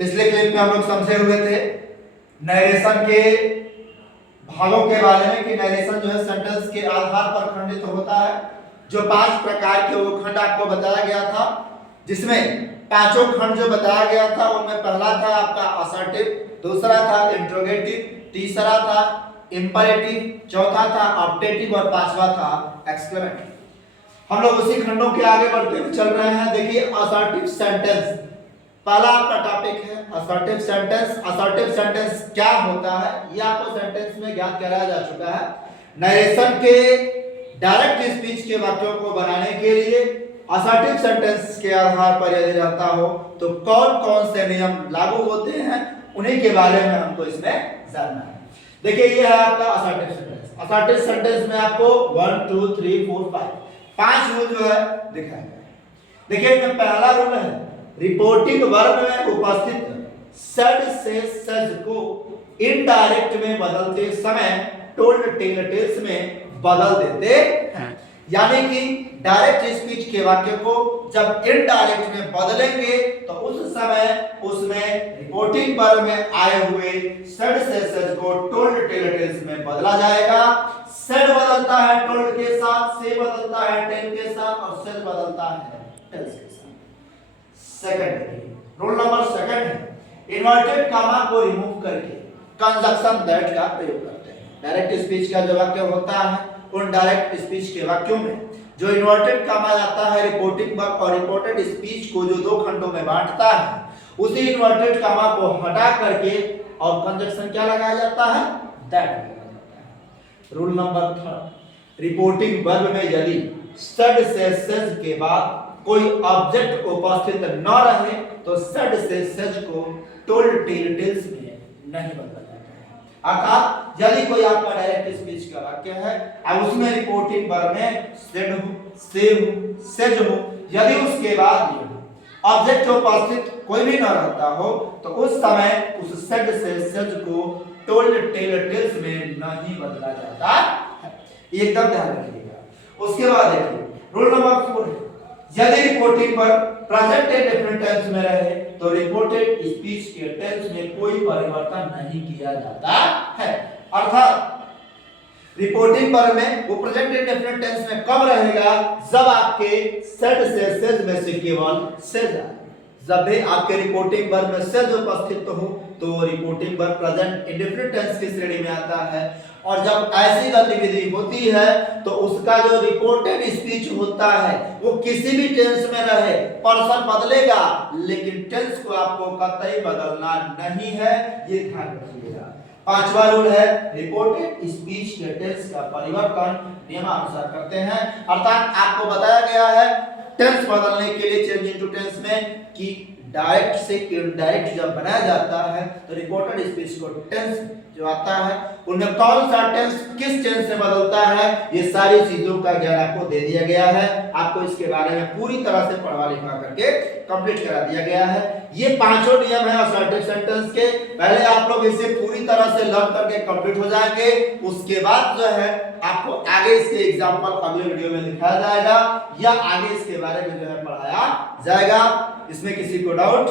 पिछले क्लिप में हम लोग समझे हुए थे नरेशन के भागों के बारे में कि नरेशन जो है सेंटेंस के आधार पर खंडित होता है। जो 5 प्रकार के वो खंड आपको बताया गया था, जिसमें पांचों खंड जो बताया गया था उनमें पहला था आपका असर्टिव, दूसरा था इंट्रोगेटिव, तीसरा था इंपरेटिव, चौथा था ऑप्टेटिव और पांचवा था एक्सक्लेमेटिव। हम लोग उसी खंडों के आगे बढ़ते हुए चल रहे हैं। देखिए असर्टिव सेंटेंस पहला आपका टॉपिक है असर्टिव सेंटेंस। असर्टिव सेंटेंस क्या होता है ये आपको सेंटेंस में ज्ञात कराया जा चुका है। नरेशन के डायरेक्ट स्पीच के वाक्यों को बनाने के लिए असर्टिव सेंटेंस के आधार पर यदि रहता हो तो कौन कौन से नियम लागू होते हैं उन्हीं के बारे में हमको इसमें जानना है। देखिए ये है आपका असर्टिव सेंटेंस। असर्टिव सेंटेंस में आपको 1 2 3 4 5 रूल जो है दिखाया गया है। देखिए इसमें पहला रूल है रिपोर्टिंग वर्ब में उपस्थित सड से सज को इनडायरेक्ट में बदलते समय टोल्ड टेल टेल्स में बदल देते हैं। यानी कि डायरेक्ट स्पीच के वाक्य को जब इनडायरेक्ट में बदलेंगे तो उस समय उसमें रिपोर्टिंग वर्ब में आए हुए सड से सज को टोल्ड टेल टेल्स में बदला जाएगा। सड बदलता है टोल्ड के साथ, से बदलता है टेल के साथ और सज बदलता है टेल्स के साथ। सेकंड रूल नंबर सेकंड है इन्वर्टेड कामा को रिमूव करके कंजक्शन दैट का प्रयोग करते हैं। डायरेक्ट स्पीच का जो वाक्य होता है उन डायरेक्ट स्पीच के वाक्यों में जो इन्वर्टेड कामा आता है रिपोर्टिंग वर्ब और रिपोर्टेड स्पीच को जो दो खंडों में बांटता है उसी इन्वर्टेड कामा को हटा करके और कंजक्शन क्या लगाया जाता है दैट लगाया जाता है। Rule number third reporting verb में यदि सड से सज के बाद कोई ऑब्जेक्ट उपस्थित न रहे तो सड से सज को टोल्ड टेल टेल्स में नहीं बदला जाता है। अर्थात यदि कोई आपका डायरेक्ट स्पीच का वाक्य है और उसमें रिपोर्टिंग वर्ब में सेड हो, से हो, सेज हो, यदि उसके बाद ऑब्जेक्ट उपस्थित कोई भी न रहता हो तो उस समय उस सड से सज को टोल्ड टेल टेल्स में नहीं बदला जाता है। एकदम ध्यान रखिएगा। उसके बाद देखिए रूल नंबर 4 है यदि रिपोर्टिंग पर प्रेजेंट इंडेफिनिट टेंस में रहे तो रिपोर्टेड स्पीच के टेंस में कोई परिवर्तन नहीं किया जाता है। अर्थात रिपोर्टिंग पर में वो प्रेजेंट इंडेफिनिट टेंस में कब रहेगा जब आपके सेड से सेज में से केवल सेज आए। जब भी आपके रिपोर्टिंग वर्ब में सेज उपस्थित हो तो reporting verb present indefinite tense की श्रेणी में आता है। और जब ऐसी गतिविधि होती है तो उसका जो रिपोर्टेड स्पीच होता है वो किसी भी टेंस में रहे पर्सन बदलेगा लेकिन टेंस को आपको कतई बदलना नहीं है, ये ध्यान रखिएगा। पांचवा रूल है रिपोर्टेड स्पीच के टेंस का परिवर्तन नियमानुसार करते हैं। अर्थात आपको बताया गया है टेंस बदलने के लिए चेंज इनटू टेंस में कि डायरेक्ट से इनडायरेक्ट जब बनाया जाता है तो रिपोर्टेड स्पीच को टेंस जो आता है उनमें कौन सा टेंस किस टेंस से बदलता है ये सारी चीजों का ज्ञान आपको दे दिया गया है। आपको इसके बारे में पूरी तरह से पढ़वा लिखा करके कंप्लीट करा दिया गया है। ये पांचों नियम है असर्टिव सेंटेंस के। पहले आप लोग इसे पूरी तरह से लर्न करके कंप्लीट हो जाएंगे। उसके बाद जो है आपको आगे इसके एग्जांपल अगले वीडियो में दिखाया जाएगा या आगे इसके बारे में जो है पढ़ाया जाएगा। इसमें किसी को डाउट